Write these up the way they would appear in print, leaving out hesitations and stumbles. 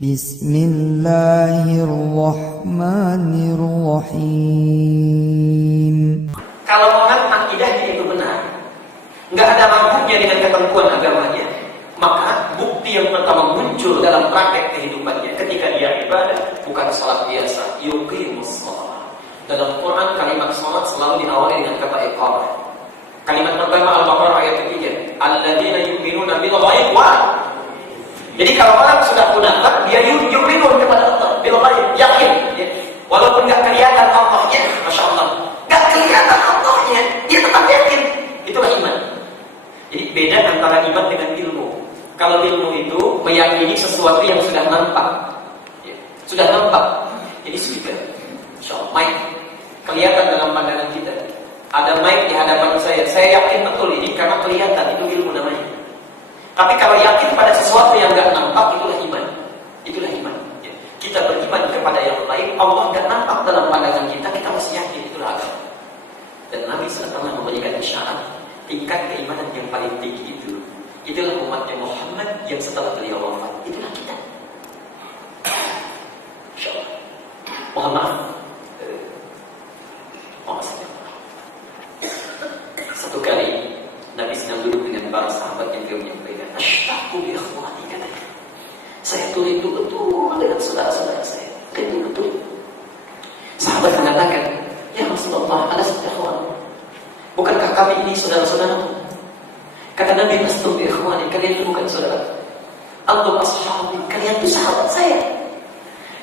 Bismillahirrahmanirrahim. Kalau orang akidahnya itu benar, nggak ada mabuknya dengan ketentuan agamanya, maka bukti yang pertama muncul dalam praktek kehidupannya ketika dia ibadah bukan salat biasa, yuqimus shalah. Dalam Quran kalimat salat selalu diawali dengan kata iqamah. Kalimat pertama Al-Baqarah ayat ketiga, alladzina yu'minuna bil ghaib wa. Jadi kalau orang sudah munafik, dia yu'minun kepada Allah bil ghaib, yakin, ya. Walaupun nggak kelihatan Allahnya, masya Allah, nggak kelihatan Allahnya, dia tetap yakin. Itulah iman. Jadi beda antara iman dengan ilmu. Kalau ilmu itu meyakini sesuatu yang sudah nampak, ya. Sudah nampak. Jadi sudah, insya Allah, mic kelihatan dalam pandangan kita. Ada mic di hadapan saya yakin betul ini karena kelihatan, itu ilmu namanya. Tapi kalau yakin pada sesuatu yang nggak nampak, itulah iman. Itulah iman. Ya. Kita beriman kepada yang lain, Allah nggak nampak dalam pandangan kita, kita masih yakin, itulah agama. Dan Nabi SAW memberikan isyarat tingkat keimanan yang paling tinggi itu. Itulah umatnya Muhammad yang setelah beliau wafat. Itulah kita. InsyaAllah. Mohon maaf. Satu kali Nabi sedang duduk dengan para sahabat yang beliau menyampaikan, "Ashtaqu bi ikhwani," katanya. Saya tuh rindu betul dengan saudara-saudara saya. Rindu betul. Sahabat mengatakan, "Ya Rasulullah, alasna ikhwan? Bukankah kami ini saudara-saudara?" Kata Nabi, "Ashtaqu bi ikhwani," kalian itu bukan saudara. "Antum ashabi," kalian itu sahabat saya.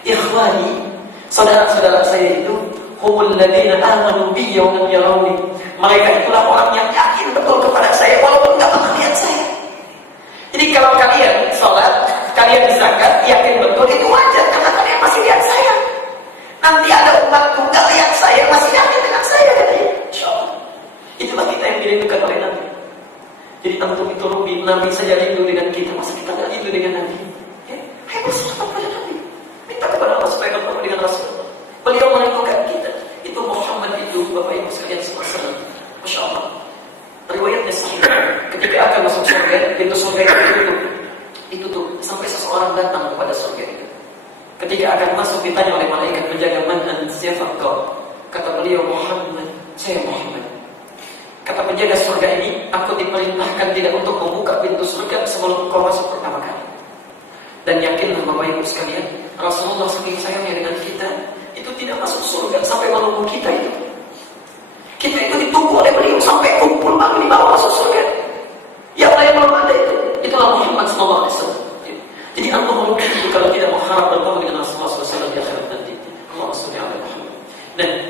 "Ikhwani," saudara-saudara saya itu, "humul ladzina amanu bi wa lam yarawni." Mereka itulah orang yang yakin betul kepada saya walaupun tidak pernah lihat saya. Jadi kalau kalian sholat, kalian zakat, yakin betul, itu wajar karena kalian masih lihat saya. Nanti ada umatku nggak lihat saya, masih yakin dengan saya, katanya. InsyaAllah. Itulah kita yang dirindukan oleh Nabi. Jadi antum itu Nabi saja rindu dengan kita, masa kita nggak rindu dengan Nabi? Ya, ayo berserah kepada Nabi. Minta kepada Allah supaya bertemu dengan Rasulullah. Beliau merindukan kita. Itu Muhammad itu, Bapak Ibu sekalian semua. Masya Allah. Riwayatnya sahih. Ketika akan masuk surga, pintu surga itu tuh sampai seseorang datang kepada surga itu. Ketika akan masuk ditanya oleh malaikat penjaga, "Man anta?" Siapa engkau? Kata beliau, "Muhammad." "Saya Muhammad." Kata penjaga surga ini, "Aku diperintahkan tidak untuk membuka pintu surga sebelum kau masuk pertama kali." Dan yakinlah Bapak Ibu sekalian, Rasulullah saking sayangnya dengan kita, itu tidak masuk surga sampai menunggu kita itu. Kita itu ditunggu oleh beliau sampai kumpul baru dibawa masuk surga. Yang lain belum ada itu. Itulah Muhammad SAW. Jadi antum mungkin itu kalau tidak mengharap bertemu dengan Rasulullah SAW di akhirat nanti. Allahumma shalli ala Muhammad. Dan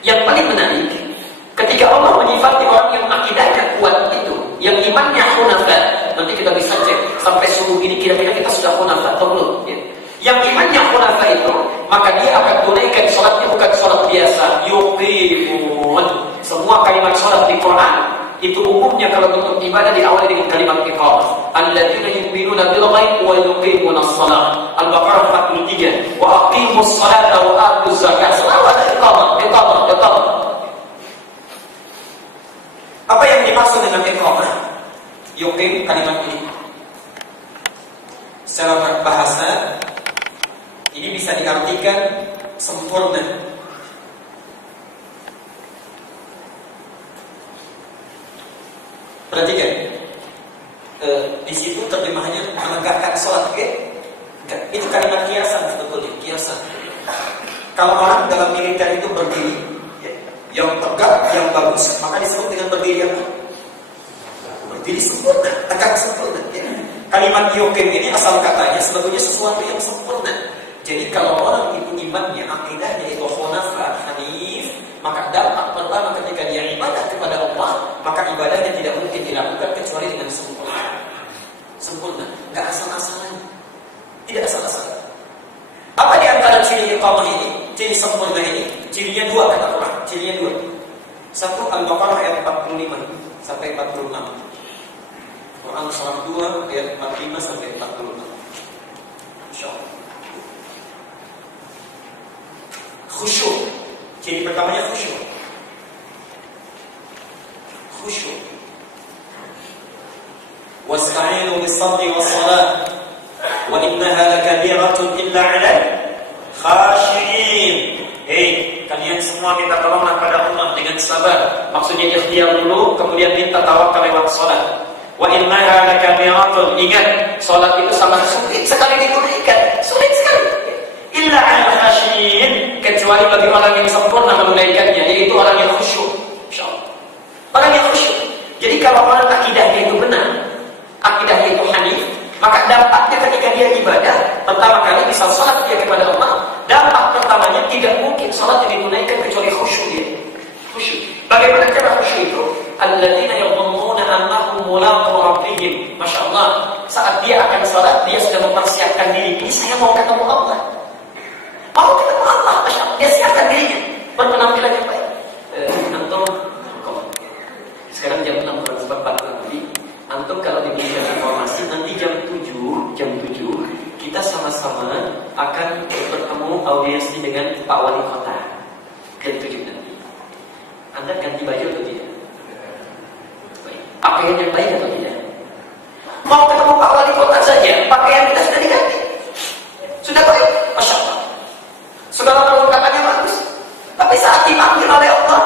yang paling menarik, ketika Allah menyifati orang yang akidahnya kuat itu, yang imannya hunafa, nanti kita bisa cek sampai subuh ini kira-kira kita sudah hunafa atau belum, ya. Yang imannya hunafa itu, maka dia akan tunaikan sholatnya bukan sholat biasa, yuqimun. Semua kalimat sholat di Quran itu umumnya kalau bentuk ibadah diawali dengan kalimat iqamah. Alladzina yu'minuna bil ghaib wa yuqimunas shalah. Al-Baqarah 43. Wa aqimus salata wa atuz zakat. Selalu ada iqamah. Apa yang dimaksud dengan iqamah? Yuqim kalimat ini. Secara bahasa ini bisa diartikan sempurna. Perhatikan, di situ terjemahannya menegakkan sholat, itu kalimat kiasan sebetulnya, kiasan. Kalau orang dalam militer itu berdiri, ya, yang tegak, yang bagus, maka disebut dengan berdiri apa? Berdiri sempurna, tegak sempurna. Ya. Kalimat yuqim ini asal katanya sebetulnya sesuatu yang sempurna. Jadi kalau orang itu imannya, akidahnya itu hunafa, hanif, maka dampak pertama ketika dia ibadah kepada Allah, maka ibadahnya tidak mungkin dilakukan kecuali dengan sempurna. Sempurna, nggak asal-asalan, tidak asal-asalan. Apa di antara ciri iqamah ini, ciri sempurna ini? Cirinya dua kata Quran, cirinya dua. Satu Al-Baqarah ayat 45 sampai 46. Quran surah 2 ayat 45 sampai 46. Insyaallah. Khusyuk. Ciri pertamanya khusyuk. Wasta'inu bis-sabri was-salah Wa innaha lakabiratun illa 'alal khashi'in. Kalian semua minta tolonglah pada Allah dengan sabar. Maksudnya ikhtiar dulu, kemudian minta tawakal lewat salat. Wa innaha lakabiratun. Ingat, salat itu sangat sulit sekali ditunaikan. Sulit sekali. Illa 'alal khashi'in, kecuali bagi orang yang sempurna menunaikannya, yaitu orang yang khusyuk. Insyaallah. Orang yang khusyuk. Jadi kalau orang akidahnya itu benar, akidahnya itu hanif, maka dampaknya ketika dia ibadah, pertama kali misal salat dia kepada Allah, dampak pertamanya tidak mungkin salat yang ditunaikan kecuali khusyuk dia. Khusyuk. Bagaimana cara khusyuk itu? Alladzina yadhunnuna annahum mulaqu rabbihim. Masya Allah, saat dia akan salat, dia sudah mempersiapkan diri. Ini saya mau ketemu Allah. Mau ketemu Allah, Masya Allah. Dia siapkan dirinya. Berpenampilan yang baik. Antum, sekarang jam 6 kurang seperempat lagi. Antum kalau diberikan informasi nanti jam 7 kita sama-sama akan bertemu audiensi dengan Pak Wali Kota. Jam 7 nanti. Anda ganti baju atau tidak? Baik. Pakaian yang baik atau tidak? Mau ketemu Pak Wali Kota saja, pakaian kita sudah diganti. Sudah baik, Masya Allah. Segala perlengkapannya bagus. Tapi saat dipanggil oleh Allah,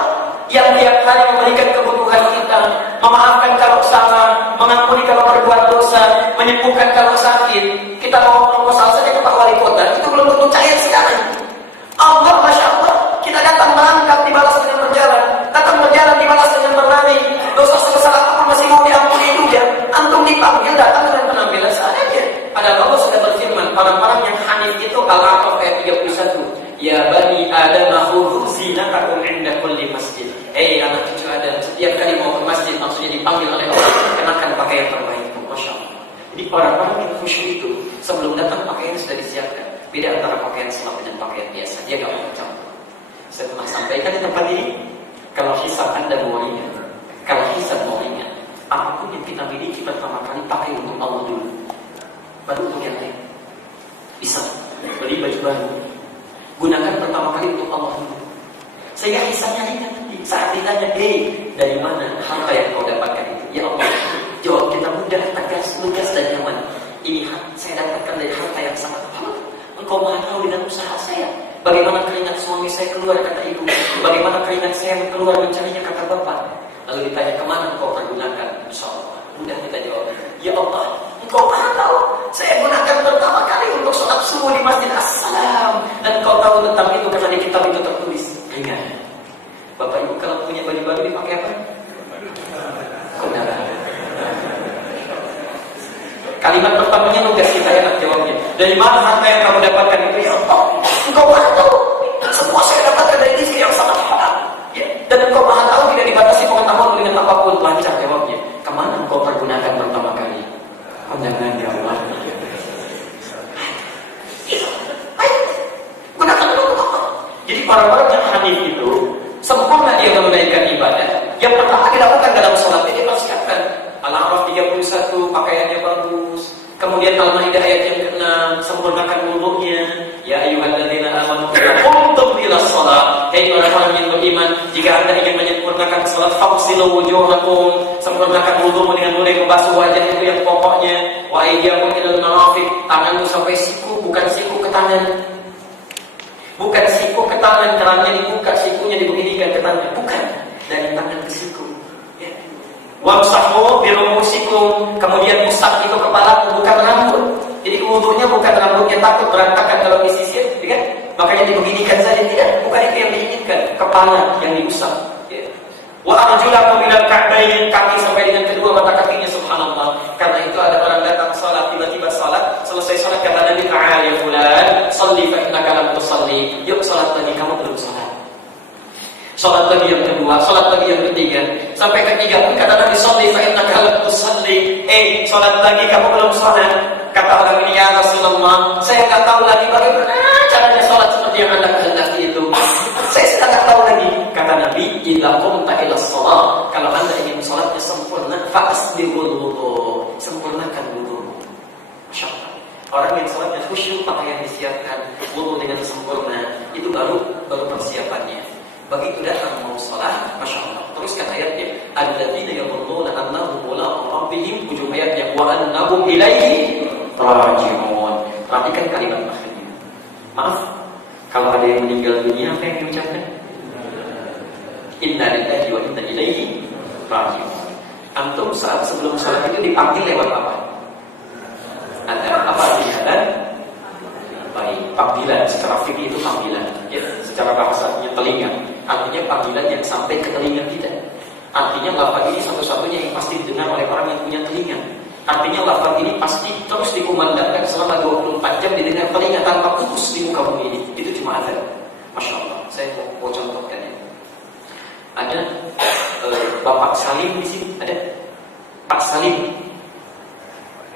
yang tiap hari memberikan kebutuhan kita, memaafkan kalau salah, mengampuni kalau berbuat dosa, menyembuhkan kalau sakit, kita mau proposal saja ke Pak Wali Kota, itu belum tentu cair sekarang. Allah, Masya Allah, kita datang merangkap dibalas dengan berjalan, datang berjalan dibalas dengan berlari, dosa sebesar apapun masih mau diampuni juga. Antum dipanggil datang dengan penampilan seadanya. Padahal Allah sudah berfirman, orang-orang yang hanif itu Al-A'raf ayat 31. Ya bani Adam khudhu zinatakum 'inda kulli masjid. Anak cucu Adam, setiap kali mau ke masjid, maksudnya dipanggil oleh Allah, kenakan pakaian terbaik. Masya Allah. Jadi orang-orang yang khusyuk itu sebelum datang pakaian sudah disiapkan. Beda antara pakaian salat dengan pakaian biasa. Dia nggak mau campur. Saya pernah sampaikan di tempat ini, kalau hisab Anda mau ingat, kalau hisab mau ingat, apapun yang kita miliki pertama kali pakai untuk Allah dulu, baru untuk yang lain. Bisa beli baju baru, gunakan pertama kali untuk Allah dulu. Sehingga hisabnya ringan nanti. Saat ditanya, dari mana harta yang kau dapatkan itu? Ya Allah, jawab kita mudah, tegas, lugas dan nyaman. Ini saya dapatkan dari harta yang sangat halal. Engkau maha tahu dengan usaha saya. Bagaimana keringat suami saya keluar, kata ibu. Bagaimana keringat saya keluar mencarinya, kata bapak. Lalu ditanya, kemana engkau pergunakan? Insya Allah, mudah kita jawab. Ya Allah, engkau maha tahu. Saya gunakan pertama kali untuk sholat subuh di Masjid As-Salam. Dan engkau tahu tentang itu karena di kitab itu tertulis. Ingat, bapak ibu kalau punya baju baru dipakai apa? Kondangan. Kalimat pertamanya lugas, kita enak jawabnya. Dari mana harta yang kamu dapatkan itu? Ya Allah, engkau maha tahu. Semua saya dapatkan dari rezeki yang sangat halal. Ya. Dan engkau maha tahu, tidak dibatasi pengetahuan dengan apapun. Lancar jawabnya. Kemana engkau pergunakan pertama kali? Kondangan, ya Allah. Gunakan untuk Allah. Jadi orang-orang yang hanif itu sempurna dia menunaikan ibadah. Yang pertama dilakukan dalam sholat ini persiapkan. Al-A'raf 31, pakaiannya bagus. Kemudian Al-Maidah ayat yang ke-6, sempurnakan wudunya. Ya ayyuhalladzina amanu qumtum ilas shalah. Hai orang-orang yang beriman, jika Anda ingin menyempurnakan salat, faghsilu wujuhakum, sempurnakan wudumu dengan mulai membasuh wajah itu yang pokoknya. Wa aydiyakum ilal marafiq, tanganmu sampai siku, bukan siku ke tangan. Bukan siku ke tangan, kerannya dibuka, sikunya dibeginikan ke tangan. Bukan, dari tangan ke siku. Ya. Wamsahu birumusikum, kemudian usap itu kepala, bukan rambut. Jadi wudunya bukan rambutnya takut berantakan kalau disisir, ya kan? Makanya dibeginikan saja, tidak. Bukan itu yang diinginkan, kepala yang diusap. Ya. Wa arjulakum ilal ka'bayn, kaki sampai dengan kedua mata kakinya, subhanallah. Karena itu ada orang datang salat, tiba-tiba salat, selesai salat kata Nabi, ta'ala ya fulan, shalli fa innaka lam tusalli. Yuk salat lagi, kamu belum salat. Salat lagi yang kedua, salat lagi yang ketiga, sampai ketiga pun kata Nabi, shalli fa innaka lam tusalli. Salat lagi, kamu belum salat. Kata orang ini, ya Rasulullah, saya enggak tahu lagi bagaimana caranya salat seperti yang Anda kehendaki itu. Saya sudah enggak tahu lagi. Kata Nabi, idza qumta ila shalah, kalau Anda ingin salatnya sempurna, fa'asbihul wudu, sempurnakan wudu. Masya Allah. Orang yang salatnya khusyuk, pakaian disiapkan, wudu dengan sempurna, itu baru persiapannya. Begitu datang mau salat, Masya Allah. Teruskan ayatnya, alladzina yadhunnuna annahum mulaqu rabbihim, ujung ayatnya, wa annahum ilaihi raji'un. Perhatikan kalimat akhirnya. Maaf, kalau ada yang meninggal dunia, apa yang diucapkan? Inna lillahi wa inna ilaihi raji'un. Antum saat sebelum sholat itu dipanggil lewat apa? Ada apa artinya? Ada? Baik, panggilan secara fikih itu panggilan, ya, secara bahasanya telinga. Artinya panggilan yang sampai ke telinga kita. Artinya lafaz ini satu-satunya yang pasti didengar oleh orang yang punya telinga. Artinya lafaz ini pasti terus dikumandangkan selama 24 jam didengar telinga tanpa putus di muka bumi ini. Itu cuma ada. Masya Allah. Saya mau contohkan ya. Ada Bapak Salim di sini, ada Pak Salim.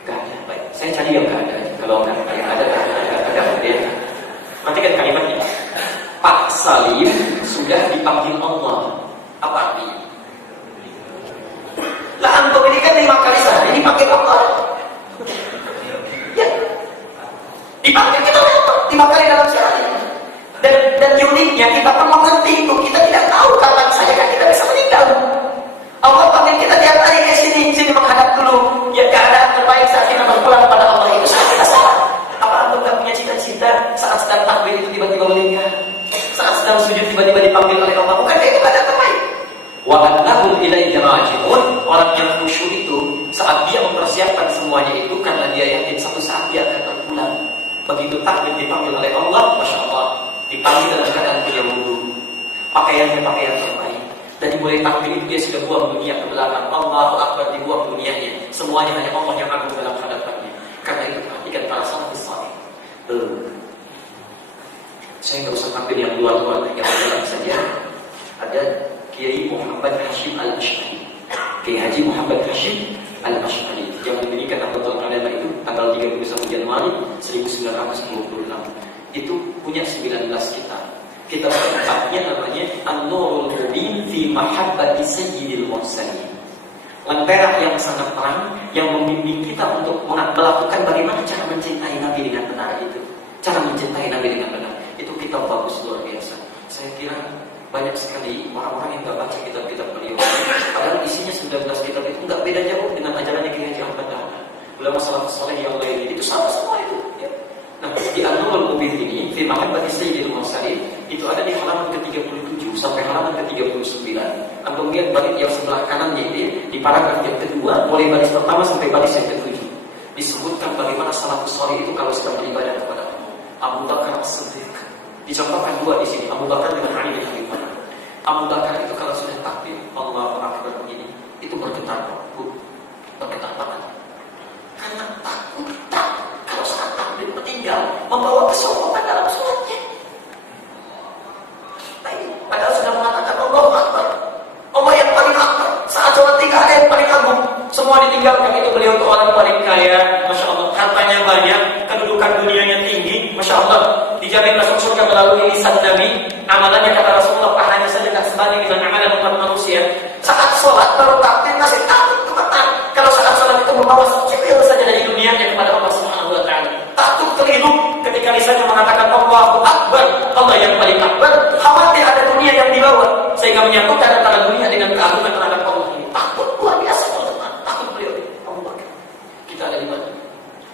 Gak ada. Baik, saya cari yang gak ada. Kalau nggak ada. Ya. Perhatikan kalimatnya. Pak Salim sudah dipanggil Allah. Apa artinya? Lah antum ini kan 5 kali sehari dipanggil Allah. Ya. Dipanggil kita 5 kali dalam sehari. Dan uniknya kita pun mengerti itu. Kita tidak tahu kapan saja kan kita bisa meninggal. Allah panggil kita tiap hari ke sini menghadap dulu. Ya keadaan terbaik saat kita berpulang kepada Allah itu saat kita salah. Apa antum tak punya cita-cita saat sedang takbir itu tiba-tiba meninggal? Saat sedang sujud tiba-tiba dipanggil oleh Allah? Bukan itu keadaan terbaik. Wa annahum ilaihi raji'un. Orang yang khusyuk itu saat dia mempersiapkan semuanya itu karena dia yakin satu saat dia akan berpulang. Begitu takbir dipanggil oleh Allah, Masya Allah, dipanggil dalam keadaan punya wudu, pakaiannya pakaian terbaik. Dan dimulai takbir itu dia sudah buang dunia ke belakang. Allahu Akbar, dibuang dunianya. Semuanya hanya Allah yang agung dalam hadapannya. Karena itu perhatikan para salafus saleh. Saya nggak usah takbir yang luar-luar, yang dalam saja. Ada Kiai Muhammad Hashim Al-Ash'ari, Kiai Haji Muhammad Hashim Al-Ash'ari yang mendirikan Nahdlatul Ulama itu tanggal 31 Januari 1926. Itu punya 19 kitab. Kitab keempatnya namanya An-Nurul Mubin fi Mahabbati Sayyidil Mursalin. Lentera yang sangat terang yang membimbing kita untuk melakukan bagaimana cara mencintai Nabi dengan benar itu. Cara mencintai Nabi dengan benar. Itu kitab bagus luar biasa. Saya kira banyak sekali orang-orang yang tidak baca kitab-kitab beliau. Padahal isinya 19 kitab itu tidak beda jauh dengan ajarannya Kiai Haji Ahmad Dahlan. Ulama salafus saleh yang lain itu sama semua itu. Ya. Nah, di An-Nurul Mubin ini, fi Mahabbati Sayyidil Mursalin, itu ada di halaman ke-37 sampai halaman ke-39. Antum lihat baris yang sebelah kanannya ini di paragraf yang kedua, mulai baris pertama sampai baris yang ke-7. Disebutkan bagaimana salafus saleh itu kalau sedang beribadah kepada Allah. Abu Bakar As-Siddiq. Dicontohkan dua di sini, Abu Bakar dengan Ali bin Abi Thalib. Abu Bakar itu kalau sudah takbir, Allahu Akbar begini, itu bergetar, bergetar banget. Karena takut kalau saat takbir meninggal, membawa kesombongan dalam sholatnya. Nah ini, padahal sudah mengatakan Allahu Akbar, Allah yang paling akbar. Saat sholat tidak ada yang paling agung, semua ditinggalkan. Itu beliau untuk orang paling kaya, Masya Allah, hartanya banyak, kedudukan dunianya tinggi, Masya Allah. Dijamin masuk surga melalui lisan Nabi. Amalannya kata Rasulullah pahalanya saja tak sebanding dengan amalan umat manusia. Saat sholat baru takbir masih takut gemetar. Kalau saat sholat itu membawa sekecil saja dari dunianya kepada Allah Subhanahu Wa Taala. Takut keliru ketika lisannya mengatakan Allahu Akbar, Allah yang paling akbar. Khawatir ada dunia yang dibawa sehingga menyatukan antara dunia dengan keagungan terhadap Allah ini. Takut luar biasa teman-teman. Takut beliau. Abu Bakar. Kita ada di mana?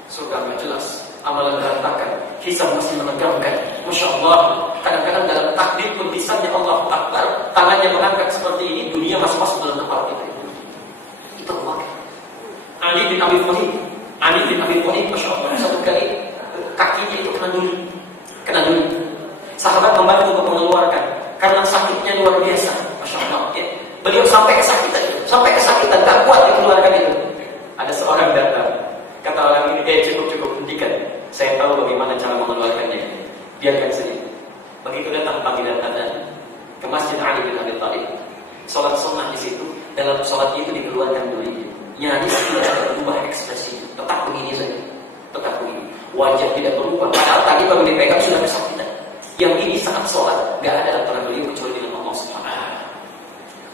Surga nggak jelas. Amalan berantakan, hisab masih menegangkan. Masya Allah, kadang-kadang dalam takbir pun lisannya Allahu Akbar, tangannya mengangkat seperti ini, dunia masih masuk dalam kepala kita. Itu Allah. Ali bin Abi Thalib, Masya Allah, satu kali kakinya itu kena duri. Sahabat membantu untuk mengeluarkan, karena sakitnya luar biasa. Masya Allah, ya. Beliau sampai kesakitan, tak kuat dikeluarkan itu. Ada seorang datang, kata orang ini, cukup hentikan. Saya tahu bagaimana cara mengeluarkannya. Biarkan saja. Begitu datang panggilan adzan ke Masjid Ali bin Abi Thalib, sholat sunnah di situ. Dalam sholat itu dikeluarkan duri. Nyaris tidak ada berubah ekspresi. Tetap begini saja. Tetap begini. Wajah tidak berubah. Padahal tadi baru dipegang sudah kesakitan. Yang ini saat sholat gak ada antara beliau kecuali dengan Allah Subhanahu.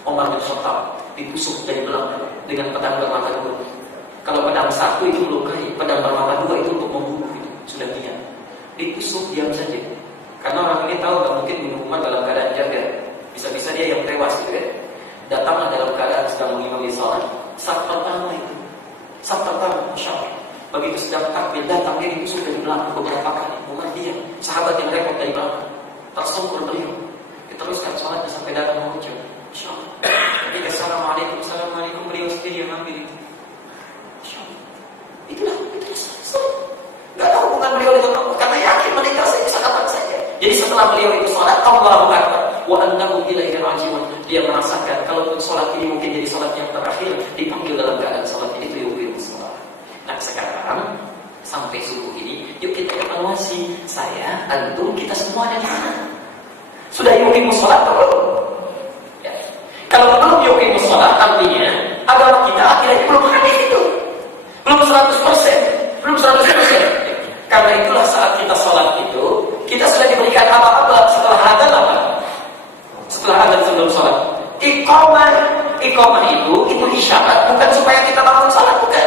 Umar bin Khattab ditusuk dari belakang dengan pedang bermata dua. Kalau pedang satu itu melukai, pedang bermata dua itu untuk membunuh. Sudah niat ditusuk diam saja, karena orang ini tahu tak mungkin bunuh Umar dalam keadaan jaga, bisa-bisa dia yang tewas gitu ya. Datanglah dalam keadaan sedang mengimami salat. Saat pertama, Masya Allah, Begitu sedang takbir datang dia ditusuk dari belakang beberapa kali. Bukan dia, sahabat yang repot dari belakang. Tersungkur beliau. Diteruskan sholatnya sampai datang mengucap. Insyaallah. Ketika assalamualaikum, assalamualaikum beliau sendiri yang ambil itu. Insyaallah. Itulah sholat. Gak ada hubungan beliau dengan Allah karena yakin meninggal saya bisa kapan saja. Jadi setelah beliau itu sholat, Allahu Akbar wa annahu ilaihi raji'un. Dia merasakan kalau sholat ini mungkin jadi sholat yang terakhir, dipanggil dalam keadaan sholat ini itu yuqim sholat. Nah sekarang sampai subuh ini, yuk kita evaluasi. Saya, antum, kita semua ada di sana. Sudah yuqim sholat atau belum? Ya. Kalau belum yuqim sholat, artinya agama kita akhirnya belum habis itu, belum 100%, belum 100%. Karena itulah saat kita sholat itu, kita sudah diberikan apa-apa setelah adzan apa? Setelah adzan sebelum sholat. Iqamah itu isyarat, bukan supaya kita bangun sholat, bukan.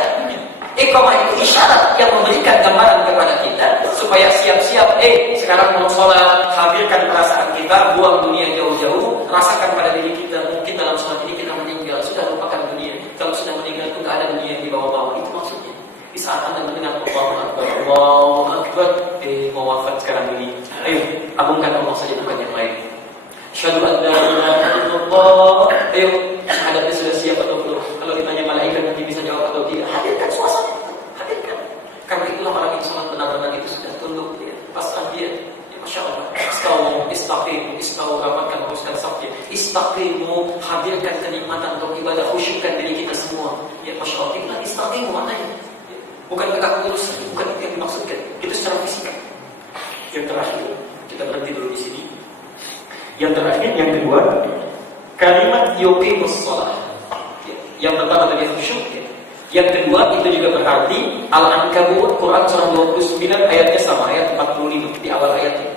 Iqamah itu isyarat yang memberikan gambaran kepada kita supaya siap-siap. Sekarang mau sholat, hadirkan perasaan kita, buang dunia jauh-jauh, rasakan pada diri kita. Mungkin dalam sholat ini kita meninggal, sudah lupakan dunia. Kalau sudah meninggal itu tidak ada dunia yang dibawa-bawa. Itu maksudnya. Di saat Anda mendengar Allahu Akbar, mau wafat sekarang ini. Ayo, agungkan Allah saja, bukan yang lain. Asyhadu an la ilaha illallah. Ayo, hadapnya sudah siap atau belum? Kalau ditanya malaikat nanti bisa jawab atau tidak. Hadirkan suasana itu, hadirkan. Karena itulah orang yang sholat benar-benar itu sudah tunduk dia, pasrah dia. Ya, Masya Allah. Istaqimu, rapatkan uruskan sabnya. Istaqimu, hadirkan kenikmatan untuk ibadah, khusyukkan diri kita semua. Ya Masya Allah, itulah istaqimu maknanya. Bukan tegak lurus, bukan itu yang dimaksudkan. Itu secara fisika. Yang terakhir, kita berhenti dulu di sini. Yang terakhir, yang kedua, kalimat yuqimus shalah. Yang pertama tadi khusyuk. Yang kedua itu juga berarti Al-Ankabut Quran surah 29 ayatnya sama, ayat 45 di awal ayatnya.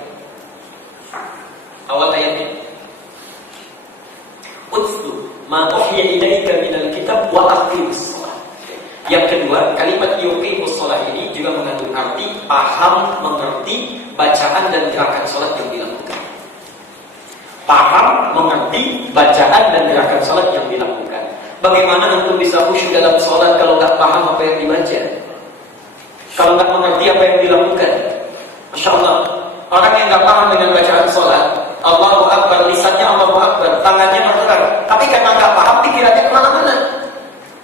Awal ayatnya. Utlu ma uhiya ilaika minal kitab wa aqimus. Yang kedua, kalimat yuqimus shalah ini juga mengandung arti paham, mengerti bacaan dan gerakan salat yang dilakukan. Paham, mengerti bacaan dan gerakan salat yang dilakukan. Bagaimana antum bisa khusyuk dalam salat kalau nggak paham apa yang dibaca? Kalau nggak mengerti apa yang dilakukan? Masya Allah, orang yang nggak paham dengan bacaan salat, Allahu Akbar, lisannya Allahu Akbar, tangannya bergerak, tapi karena nggak paham, pikirannya kemana-mana.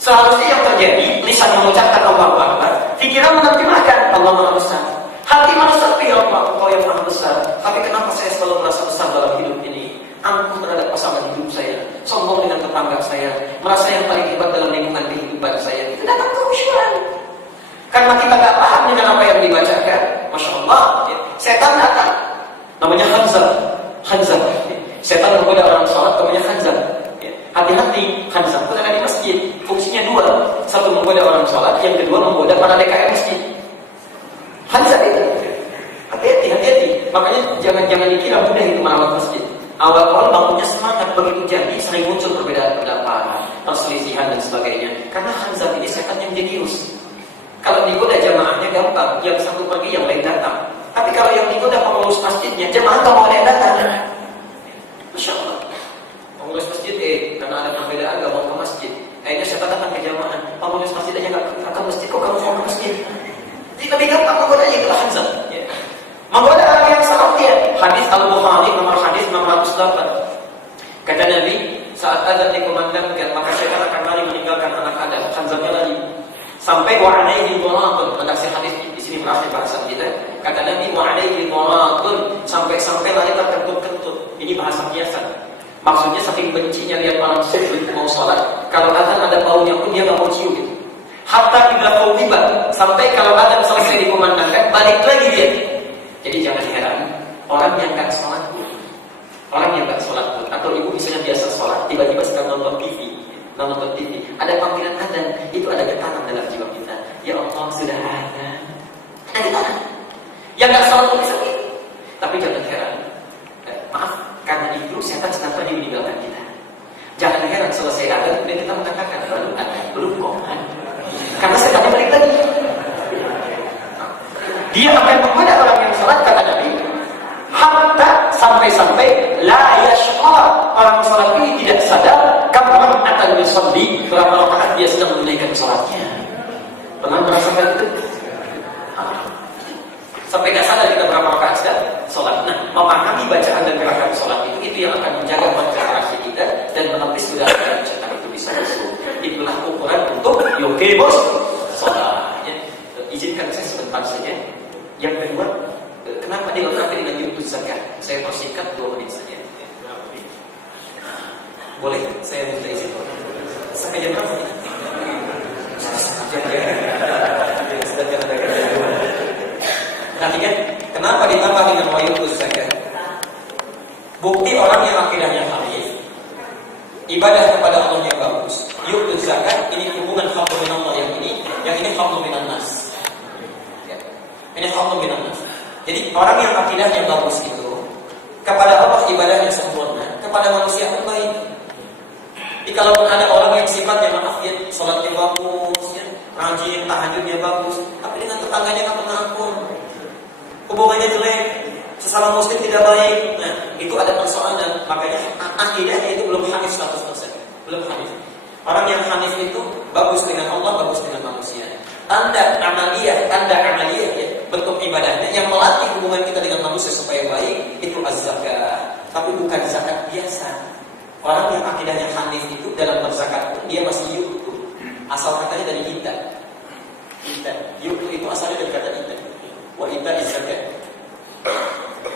Seharusnya yang terjadi, lisan mengucapkan Allahu Akbar, pikiran menerjemahkan Allah Maha Besar, hati merasa ya Allah, Engkau yang Maha Besar. Tapi kenapa saya selalu merasa besar dalam hidup ini? Angkuh terhadap pasangan hidup saya, sombong dengan tetangga saya, merasa yang paling hebat dalam lingkungan kehidupan saya. Itu datang kehusyuan. Karena kita tak paham dengan apa yang dibacakan. Masya Allah, ya. Setan datang, namanya Hanzal. Setan menggoda orang sholat, namanya Hanzal. Hati-hati, Hanzal itu ada di masjid. Fungsinya dua, satu menggoda orang sholat, yang kedua menggoda para DKM masjid. Hanzal itu, hati-hati. Makanya jangan dikira mudah itu merawat masjid. Awal-awal bangunnya semangat, begitu jadi sering muncul perbedaan pendapat, perselisihan dan sebagainya. Karena Hanzal ini setan yang jenius. Kalau digoda jamaahnya gampang, yang satu pergi, yang lain datang. Tapi kalau yang digoda pengurus masjidnya, jamaah nggak mau ada yang datang. Masya Allah. Pengurus masjid, karena ada perbedaan nggak mau ke masjid. Akhirnya setan datang ke jamaah. Pengurus masjid aja nggak ke masjid, kok kamu mau ke masjid? Jadi lebih gampang menggodanya, itulah Hanzal. Ya. Menggoda orang yang salah dia. Hadis Al-Bukhari nomor hadis 608. Kata Nabi, saat adzan dikumandangkan, maka syaitan akan lari meninggalkan anak Adam. Hanzalnya lari. Sampai wa'alaihi dhalatun. Redaksi hadis di sini berakhir bahasan kita. Kata Nabi, wa'alaihi dhalatun. Sampai lari terkentut-kentut. Ini bahasa biasa. Maksudnya saking bencinya lihat orang sujud mau sholat, kalau adzan ada baunya pun dia nggak mau cium gitu. Hatta tidak tahu tiba. Sampai kalau adzan selesai dikumandangkan, balik lagi dia. Jadi jangan heran, orang yang nggak sholat pun, atau ibu misalnya biasa sholat, tiba-tiba sedang nonton TV, ada panggilan adzan, itu ada getaran dalam jiwa kita. Ya Allah, sudah ada getaran. Yang nggak sholat pun bisa begitu. Tapi jangan heran, maaf, karena itu setan sedang tadi meninggalkan kita. Jangan heran selesai adzan, kemudian kita mengatakan belum kok. Karena setannya balik lagi. Dia akan menggoda orang yang salat, kata Nabi, hatta sampai la yashqa, orang salat ini tidak sadar kapan akan yusalli, berapa rakaat dia sedang menunaikan salatnya. Pernah merasakan itu? Sampai nggak sadar kita berapa rakaat sudah sholat. Nah, memahami bacaan dan gerakan sholat itu yang akan menjaga konsentrasi kita dan menepis sudah agar bacaan itu bisa masuk. Itulah ukuran untuk oke bos sholat. Ya. Izinkan saya sebentar saja. Yang kedua, kenapa dilengkapi dengan yutuz zakat? Saya persingkat 2 menit saja. Boleh saya minta izin? Sampai jam berapa? Perhatikan, kenapa ditambah dengan wayutuz zakat? Bukti orang yang akidahnya halif, ibadah kepada Allah yang bagus, yutuz zakat, ini hubungan haqqu minallah yang ini haqqu minan nas. Ya. Ini haqqu minan nas. Jadi orang yang akidahnya bagus itu kepada Allah ibadahnya sempurna, kepada manusia pun baik. Jadi kalaupun ada orang yang sifatnya maaf ya, sholatnya bagus, ya, rajin, tahajudnya bagus, tapi dengan tetangganya nggak pernah ampun, hubungannya jelek, sesama muslim tidak baik, nah itu ada persoalan. Makanya akidahnya itu belum hanif 100%, belum hanif. Orang yang hanif itu bagus dengan Allah, bagus dengan manusia. Tanda amaliyah ya, bentuk ibadahnya yang melatih hubungan kita dengan manusia supaya baik itu az-zakat, tapi bukan zakat biasa. Orang yang akidahnya hanif itu dalam berzakat pun dia masih yu'tu. Asal katanya dari ita. Yu'tu itu asalnya dari kata ita. Wa ita zakat.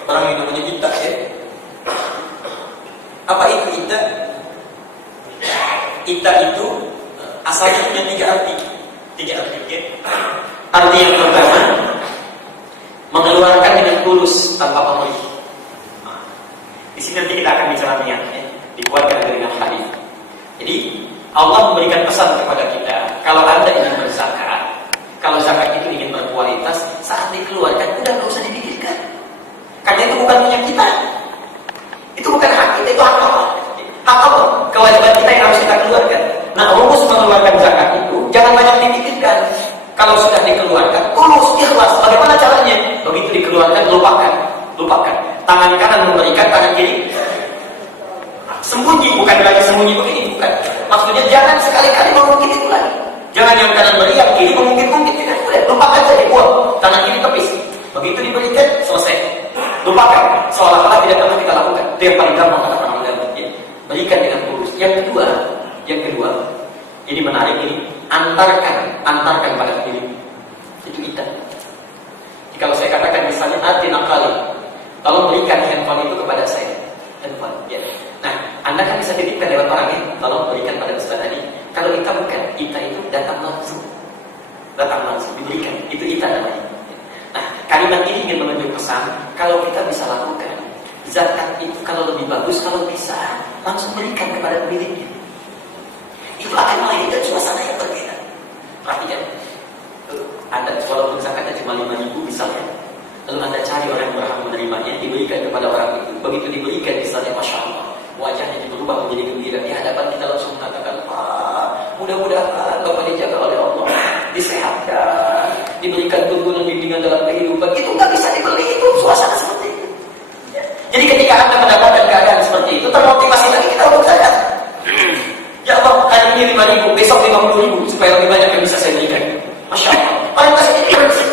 Orang yang namanya ita ya. Apa itu ita? Ita itu asalnya punya 3 arti. 3 arti ya. Arti yang pertama, mengeluarkan dengan tulus tanpa pamrih. Nah, di sini nanti kita akan bicara niat ya. Dikuatkan dengan hadis. Jadi Allah memberikan pesan kepada kita, kalau Anda ingin berzakat, kalau zakat itu ingin berkualitas, saat dikeluarkan udah nggak usah dipikirkan. Karena itu bukan punya kita, itu bukan hak kita, itu hak Allah. Hak Allah, kewajiban kita yang harus kita keluarkan. Nah, rumus mengeluarkan zakat itu jangan banyak dipikirkan. Kalau sudah dikeluarkan, tulus, ikhlas. Bagaimana caranya? Begitu dikeluarkan, lupakan. Tangan kanan memberikan, tangan kiri sembunyi, bukan lagi sembunyi begini, bukan. Maksudnya jangan sekali-kali mengungkit itu lagi. Jangan yang kanan beri, yang kiri mengungkit-ungkit. Lupakan saja, buang. Tangan kiri tepis. Begitu diberikan, selesai. Lupakan. Seolah-olah tidak pernah kita lakukan. Itu yang paling gampang kata orang dalam. Ya. Berikan dengan tulus. Yang kedua, ini menarik ini. Antarkan pada diri. Itu kita. Jadi kalau saya katakan misalnya atina kali, tolong berikan handphone itu kepada saya. Handphone, ya. Nah, Anda kan bisa titipkan lewat orang ini, tolong berikan pada Ustaz tadi. Kalau kita bukan, kita itu datang langsung, diberikan. Itu kita namanya. Nah, kalimat ini ingin menunjuk pesan, kalau kita bisa lakukan zakat itu kalau lebih bagus, kalau bisa langsung berikan kepada pemiliknya. Itu akan melahirkan suasana yang berbeda. Perhatikan, Anda walaupun zakatnya cuma 5.000 misalnya, lalu Anda cari orang yang berhak menerimanya, diberikan kepada orang itu. Begitu diberikan misalnya, Masya Allah, wajahnya berubah menjadi gembira. Di hadapan kita langsung mengatakan, mudah-mudahan Bapak dijaga oleh Allah, disehatkan, diberikan tuntunan bimbingan dalam kehidupan. Itu nggak bisa dibeli, itu suasana seperti itu. Jadi ketika Anda mendapatkan keadaan seperti itu, termotivasi lagi kita untuk zakat. Ya Allah, hari ini 5.000, besok 50.000, supaya lebih banyak yang bisa saya berikan. Masya Allah, orientasi ini langsung.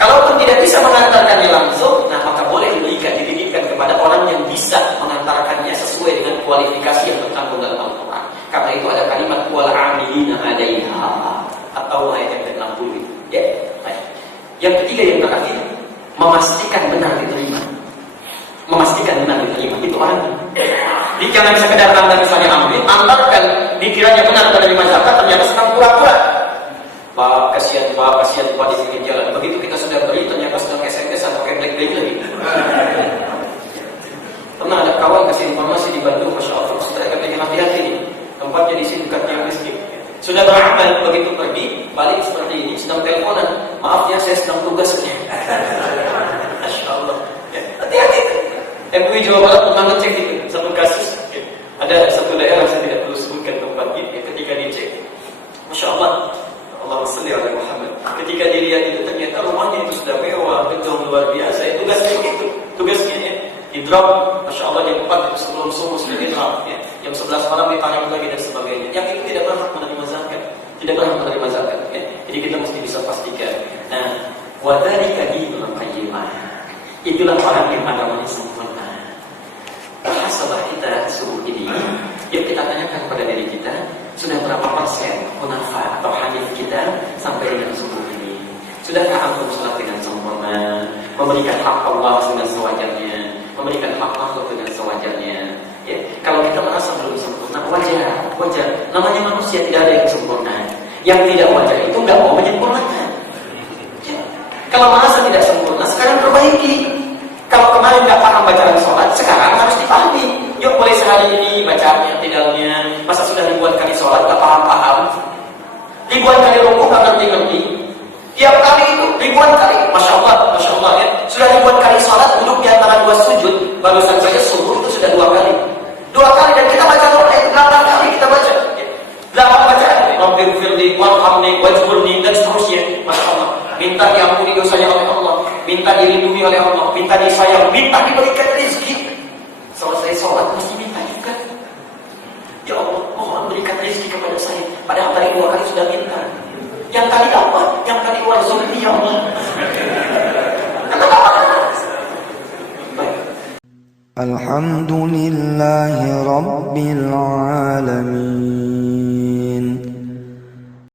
Kalaupun tidak bisa mengantarkannya langsung, nah maka boleh dititipkan kepada orang yang bisa mengantarkannya sesuai dengan kualifikasi yang tercantum dalam Al-Quran. Karena itu ada kalimat wal 'amilina 'alaiha atau ayat yang ke-60 itu. Ya. Baik. Yang ketiga yang terakhir, memastikan benar diterima. Itu orang. Jadi jangan sekedar Anda misalnya ambil, antarkan dikiranya benar menerima zakat, ternyata sedang pura-pura. Pak, kasihan Pak di pinggir jalan. Begitu kita sudah beri, ternyata sedang SMS atau pakai BlackBerry lagi. Pernah ada kawan kasih informasi di Bandung, Masya Allah, saya katanya hati-hati nih, tempatnya di sini dekat yang miskin. Sudah beramal, begitu pergi, balik seperti ini, sedang teleponan. Maaf ya, saya sedang tugasnya. Masya Allah. Ya, hati-hati. MUI Jawa Barat pernah ngecek itu, satu kasus. Ya. Ada satu daerah, saya tidak perlu sebutkan tempatnya. Ya, ketika dicek, Masya Allah. Allahumma shalli ala Muhammad. Ketika dilihat itu ternyata rumahnya itu sudah mewah, gedung luar biasa. Tugasnya itu, tugasnya ya, di drop, Masya Allah jam 4 itu sebelum subuh sudah di drop, ya. Jam 11 malam ditarik lagi dan sebagainya. Yang itu tidak berhak menerima zakat, ya. Jadi kita mesti bisa pastikan. Nah, wadhalika dinul qayyim. Itulah orang yang agamanya sempurna. Bahasa kita subuh ini, yuk kita tanyakan kepada diri kita, sudah berapa persen hunafa atau hadis kita sampai dengan subuh ini? Sudahkah antum sholat dengan sempurna, memberikan hak Allah dengan sewajarnya, memberikan hak makhluk dengan sewajarnya? Ya, kalau kita merasa belum sempurna, wajar. Namanya manusia, tidak ada yang sempurna. Yang tidak wajar itu nggak mau menyempurnakan. Ya. Kalau merasa tidak sempurna, sekarang perbaiki. Kalau kemarin nggak paham bacaan sholat, sekarang harus dipahami. Yuk mulai sehari ini bacaannya, tidaknya. Masa sudah ribuan kali sholat nggak paham-paham, ribuan kali rukuk nggak ngerti-ngerti. Tiap kali itu ribuan kali, masya Allah ya. Sudah ribuan kali sholat duduk di antara dua sujud. Barusan saja subuh itu sudah 2 kali. 2 kali dan kita baca doa itu 8 kali kita baca. 8 bacaan. Rabbir firli, warhamni, wajburni dan seterusnya. Masya Allah. Minta diampuni dosanya oleh Allah, minta dilindungi oleh Allah, minta disayang, minta diberikan rezeki. Selesai sholat mesti minta juga. Ya Allah, mohon berikan rezeki kepada saya. Padahal tadi 2 kali sudah minta. Yang kali apa? Yang kali warzuqni ya Allah. Alhamdulillahi Rabbil Alamin.